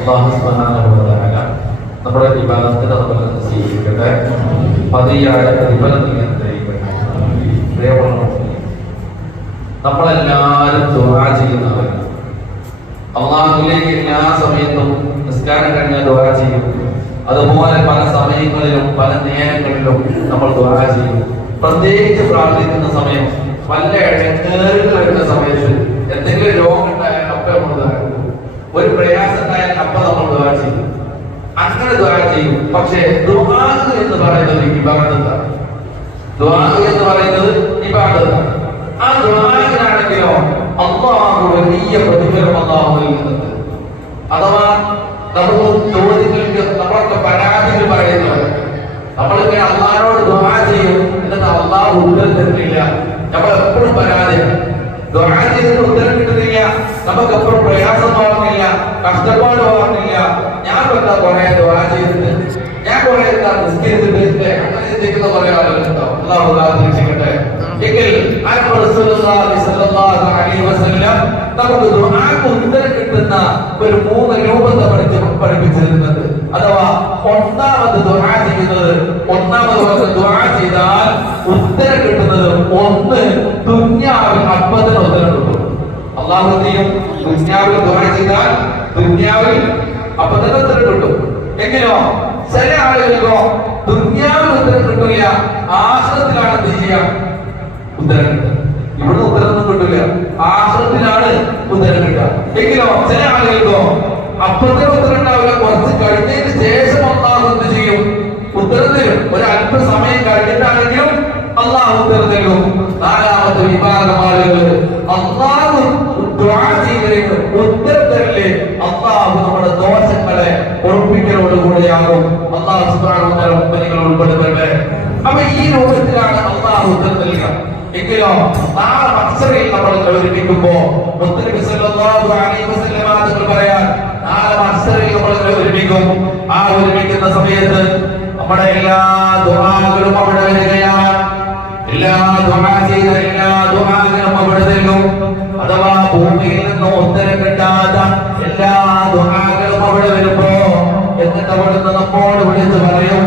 അള്ളാഹു സുബ്ഹാനഹു വ തആല നമ്മുടെ വിഭാഗത്തിന് നമ്മൾ സ്വീകരിക്കട്ടെ. പതിയായ പ്രതിഫലം നീ അനുഗ്രഹിക്കട്ടെ നമ്മളെല്ലാവരും ദുആ ചെയ്യുന്നവരാണ്. അള്ളാഹുലേക്ക് എല്ലാ സമയത്തും നിസ്കാരം കഴിഞ്ഞാൽ ദുആ ചെയ്യും. അതുപോലെ പല സമയങ്ങളിലും പല നേരങ്ങളിലും നമ്മൾ ദുആ ചെയ്യും. പ്രത്യേകിച്ച് പ്രാർത്ഥിക്കുന്ന സമയം വല്ല ഇടങ്ങേറുകൾ വരുന്ന സമയത്ത് എന്തെങ്കിലും രോഗം ഉണ്ടായാൽ അപ്പ നമ്മൾ. ഒരു പ്രയാസം ഉണ്ടായാൽ അപ്പ നമ്മൾ ദുആ ചെയ്യും അങ്ങനെ ദുആ ചെയ്യും. പക്ഷേ ദുആ എന്ന് പറയുന്നത് ഇബാദത്താണ്. ദുആ എന്ന് പറയുന്നത് ഇബാദത്താണ്. ആ ദുആയിലാണെങ്കിലോ അള്ളാഹു വലിയ പ്രതിഫലം അള്ളാഹു നൽകുന്നുണ്ട് അഥവാ നമുക്ക് ചോദ്യങ്ങൾക്ക് നമ്മളൊക്കെ പരാതികൾ പറയുന്നത് നമ്മളിങ്ങനെ അള്ളാഹിനോട് ദുആ ചെയ്യും എന്നിട്ട് അള്ളാഹു ഉത്തരം തരുന്നില്ല. നമ്മൾ എപ്പോഴും പരാതിയാണ്. ദുആ ചെയ്തിട്ട് ഉത്തരം കിട്ടുന്നില്ല. നമുക്ക് എപ്പോഴും പ്രയാസം മാറുന്നില്ല കഷ്ടപ്പാട് മാറുന്നില്ല ഞാൻ എന്താ കുറെ ദുആ ചെയ്തിട്ട്? ഞാൻ കുറെ എന്താ നിസ്കരിച്ചിട്ട്? അങ്ങനെ ചിന്തിക്കുന്ന കുറെ ആളുകളുണ്ടോ? അള്ളാഹു കാത്തിരിക്കട്ടെ എങ്കിൽ നമുക്ക് ദുആക്ക് ഉത്തരം കിട്ടുന്ന ഒരു മൂന്ന് രൂപത്തെ പഠിച്ച് പഠിപ്പിച്ചിരുന്നത്. അഥവാ ഒന്നാമത് ദുആ ചെയ്യുന്നത് ഒന്നാമത് ദുആ ചെയ്താൽ ഉത്തരം കിട്ടുന്നത് ഒന്ന് ദുന്യാവിൽ അപ്പത്തിന് ഉത്തരം കിട്ടും അള്ളാഹു ദുന്യാവിൽ ദുആ ചെയ്താൽ ദുന്യാവിൽ എങ്കിലോ ചില ആളുകൾക്കോ ദുന്യാവിൽ ഉത്തരം കിട്ടില്ല ആശ്രത്തിലാണ് എന്ത് ചെയ്യാം ഉത്തരം കിട്ടുക ഇവിടെ ഉത്തരമൊന്നും കിട്ടില്ല ആശ്രത്തിലാണ് ഉത്തരം കിട്ടുക. എങ്കിലോ ചില ആളുകൾക്കോ അപ്പുറത്തെ ഉത്തരം ഉണ്ടാവില്ല കുറച്ച് കഴിഞ്ഞതിന് ശേഷം അള്ളാഹു എന്ത് ചെയ്യും ഉത്തരം തരും ഒരു അല്പ സമയം കഴിഞ്ഞിട്ടാണെങ്കിലും അള്ളാഹു ഉത്തരം തരും നാലാമത്തെ വിഭാഗം ആളുകൾ അള്ളാഹു ദുആ ചെയ്തതിന് ഉത്തരം തരില്ലേ അള്ളാഹു നമ്മുടെ ദോഷങ്ങളെ ഉറപ്പിക്കലോടുകൂടിയാകും അള്ളാഹു തആല മുഅ്മിനുകൾ ഉൾപ്പെടുത്തട്ടെ. അപ്പൊ ഈ രൂപത്തിലാണ് അള്ളാഹു ഉത്തരം നൽകുക. എങ്കിലോ നാളെ മത്സരയിൽ നമ്മൾ മുത്തനബി സല്ലല്ലാഹു അലൈഹി വസല്ലം തങ്ങൾ പറയാൻ നാളെ മത്സരയിൽ നമ്മൾ ഒരുമിക്കും ആ ഒരുമിക്കുന്ന സമയത്ത് നമ്മുടെ എല്ലാ ദുആകളും അവിടെ വരികയാണ്. എല്ലാ ദുആ ചെയ്ത എല്ലാ ദുആകളും അവിടെ തരും അഥവാ ഭൂമിയിൽ നിന്ന് ഉത്തരം കിട്ടാത്ത എല്ലാ ദുആകളും അവിടെ വരുമ്പോ എന്നിട്ട് അവിടുന്ന് നമ്മോട് വിളിച്ച് പറയും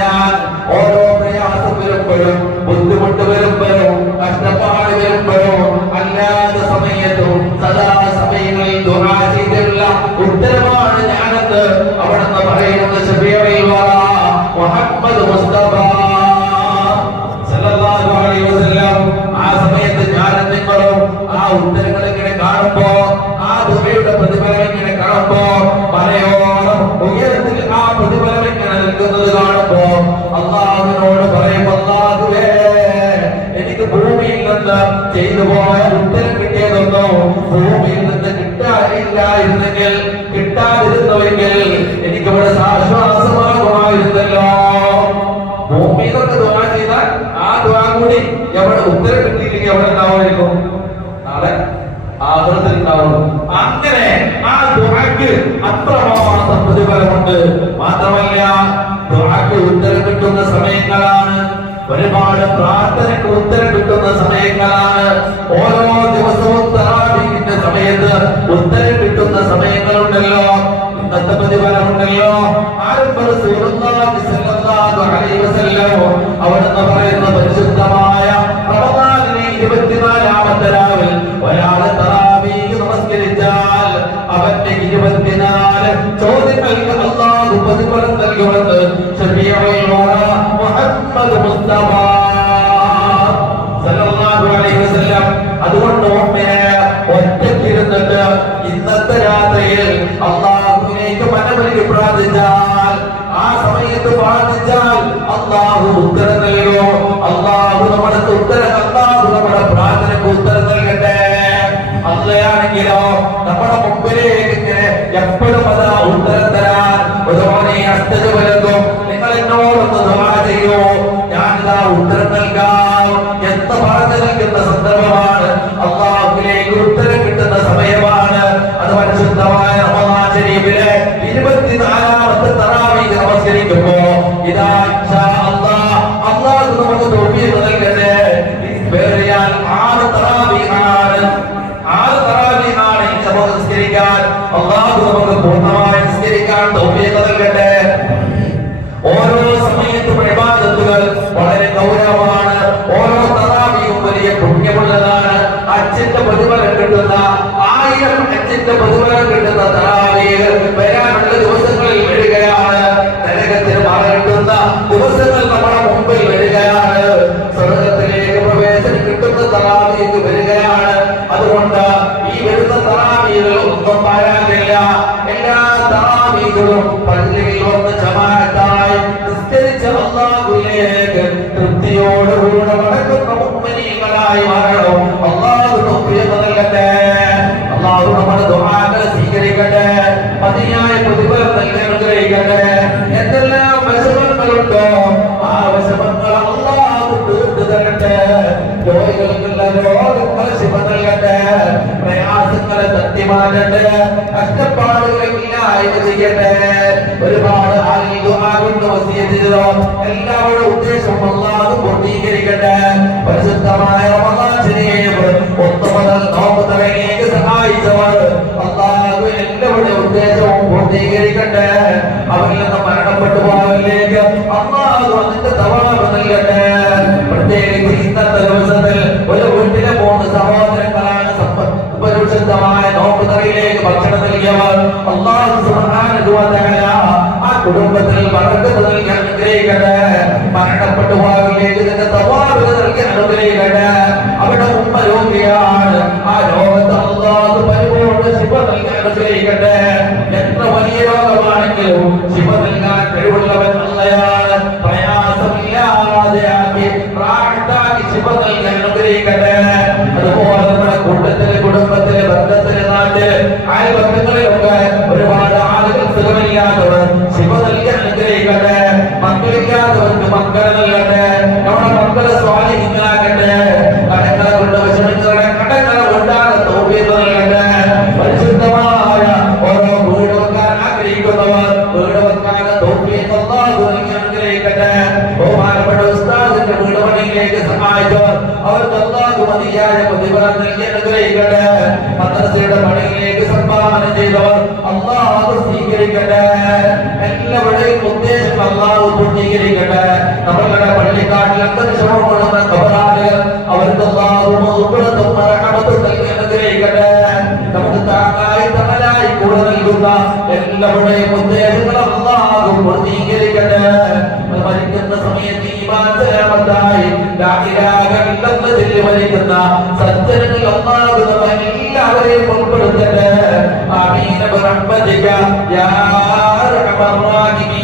ഞാൻ. ഓരോ പ്രയാസം വരുമ്പോഴും ബുദ്ധിമുട്ട് വരുമ്പോഴും കഷ്ടപ്പാട് വരുമ്പോഴും കിട്ടാനില്ലായിരുന്നെങ്കിൽ കിട്ടാതിരുന്നുവെങ്കിൽ എനിക്ക് അവിടെ ആശ്വാസമാകുമായിരുന്നല്ലോ ഭൂമിയിലൊക്കെ ദുആ ചെയ്താൽ ആ ദ്വാ കൂടി എവിടെ ഉത്തരം കിട്ടിയില്ലെങ്കിൽ എവിടെ ഉണ്ടാവുമായിരിക്കും നാളെ ആഹൃതത്തിൽ ഉണ്ടാവുള്ളൂ. അങ്ങനെ ആ ദുആക്ക് അത്രമാത്രം പ്രതിഫലമുണ്ട്. മാത്രമല്ല ദുആക്ക് ഉത്തരം കിട്ടുന്ന സമയങ്ങളാണ് ഒരുപാട് പ്രാർത്ഥനയ്ക്ക് സമയങ്ങളുണ്ടല്ലോ ഇന്നത്തെ പ്രതിഫലമുണ്ടല്ലോ. അവിടുന്ന് പറയുന്ന പരിശുദ്ധമായ റമദാനിലെ ഇരുപത്തിനാലാമത്തെ രാവിൽ ഒരാൾ തറാവീഹ് നമസ്കരിച്ചാൽ അവന്റെ ഇരുപത്തിനാല് ചോദ്യങ്ങൾക്ക് അള്ളാഹു പ്രതിഫലം അള്ളാഹു ഉത്തരം നൽകണോ അള്ളാഹു നമ്മുടെ ഉത്തരം അള്ളാഹു നമ്മുടെ പ്രാർത്ഥനയ്ക്ക് ഉത്തരം നൽകട്ടെ. അല്ലയാണെങ്കിലോ നമ്മുടെ മുമ്പിലേക്ക് ഇങ്ങനെ എപ്പോഴും അത് ഉത്തരം തരാൻ ഒരുപോലെ അസ്തജവലതും നിങ്ങൾ എന്നോടൊന്ന് ദുആ ചെയ്യോ. ഞാനിതാ ഉത്തരം നൽകാം. എന്ന് പറഞ്ഞു നൽകുന്ന സന്ദർഭമാണ് അള്ളാഹുലേക്ക് ഉത്തരം കിട്ടുന്ന സമയമാണ്. അത് പരിശുദ്ധമായ റമദാൻ ശരീഫിലെ ഇരുപത്തിനാലാമത്തെ തറാവി നമസ്കരിക്കുമ്പോ ഇതാ ഇൻഷാ അല്ലാഹ് അള്ളാഹു നമുക്ക് തോഫീഖ് നൽകട്ടെ വേറിയാൽ ആറ് തറാവീഹ് അള്ളാഹു നമുക്ക് പൂർണമായി നിസ്കരിക്കാൻ തൗഫീഖ് നൽകട്ടെ ഓരോ സമയത്തും ഇബാദത്തുകൾ വളരെ ഗൗരവമാണ്. ഓരോ തറാവിയും വലിയ പുണ്യമുള്ളതാണ്. അച്ഛന്റെ പ്രതിഫലം കിട്ടുന്ന ആയിരം അച്ഛന്റെ പ്രതിഫലം കിട്ടുന്ന തറാവിയിൽ വരാനുള്ള ദിവസങ്ങളിൽ ചെയ്യട്ടെ ഒരുപാട് കൊണ്ട് വസിയത്ത് ചെയ്തോ എല്ലാവരുടെ ഉദ്ദേശം അള്ളാഹു പൂർത്തീകരിക്കട്ടെ. പരിശുദ്ധമായ റമദാൻ ശരീരം ഒന്നു മുതൽ നോമ്പ് തുടങ്ങിയേക്ക് സഹായിച്ചവർ അള്ളാഹു എല്ലാവരുടെ ഉദ്ദേശവും പൂർത്തീകരിക്കട്ടെ. അവരിൽ നിന്ന് മരണപ്പെട്ടു പോകാനിലേക്ക് അള്ളാഹു അതിന്റെ തവാബ് നൽകട്ടെ. പ്രത്യേകിച്ച് മരണപ്പെട്ടു പോയവരിലേക്ക് ഇതിന്റെ തവാബ് നൽകി അനുഗ്രഹിക്കട്ടെ അവിടെ ഉമ്മ രോഗിയാണ്. ആ രോഗത്തെ അള്ളാഹു പരിപൂർണ ശിവ നൽകി അനുഗ്രഹിക്കട്ടെ എത്ര വലിയ രോഗമാണെങ്കിലും ശിവ നൽകാൻ കഴിവുള്ളവൻ നല്ലയാണ് പ്രയാസമില്ലാതെ ആക്കി പ്രാർത്ഥാക്കി ശിവ നൽകി അനുഗ്രഹിക്കട്ടെ അതുപോലെ നമ്മുടെ കൂട്ടത്തിലെ കുടുംബത്തിലെ ബന്ധത്തിലെ നാട്ടിൽ അയൽബന്ധങ്ങളിലൊക്കെ ഒരുപാട് ആളുകൾ സുഖമില്ലാത്തവർ മക്കളില്ലാത്തവർക്ക് മക്കളെ നൽകട്ടെ. നമ്മുടെ മക്കളെ സ്വാധീനങ്ങളാക്കട്ടെ കടങ്ങളെ കൊണ്ട് വിഷമിച്ചവരെ കടങ്ങളെ കൊണ്ടാണ് തോപ്പിയത് നൽകട്ടെ പരിശുദ്ധമായ ഓരോ വീട് വെക്കാൻ ആഗ്രഹിക്കുന്നവർ വീട് വെക്കാൻ നൽകി അനുഗ്രഹിക്കട്ടെ. ബഹുമാനപ്പെട്ട ഉസ്താദിന്റെ വീട് പണിയിലേക്ക് സഹായിച്ചവർ അവർക്ക് അല്ലാഹു മതിയായ പ്രതിഫലം നൽകി അനുഗ്രഹിക്കട്ടെ. മദ്രസയുടെ പണിയിലേക്ക് സംഭാവന ചെയ്തവർ അല്ലാഹു സ്വീകരിക്കട്ടെ. എല്ലാവരുടെയും ഉദ്ദേശം അല്ലാഹു പൂർത്തീകരിക്കട്ടെ. നമ്മളുടെ പള്ളിക്കാട്ടിൽ അന്തരീക്ഷവും കൊള്ളുന്ന കബറാളികൾ അവർക്ക് അല്ലാഹു മൗഫിറത്തും മറഹമത്തും നൽകി അനുഗ്രഹിക്കട്ടെ. നമുക്ക് താങ്ങായി തണലായി കൂടെ നൽകുന്ന എല്ലാവരുടെയും ഉദ്ദേശങ്ങൾ അല്ലാഹു പൂർത്തീകരിക്കട്ടെ. മരിക്കുന്ന സമയത്ത് ചൊല്ലി മരിക്കുന്ന സജ്ജനങ്ങൾ അല്ലാഹു നമ്മെ എല്ലാവരെയും ഉൾപ്പെടുത്തട്ടെ. ആമീൻ. ബിറഹ്മതിക യാ الراغبين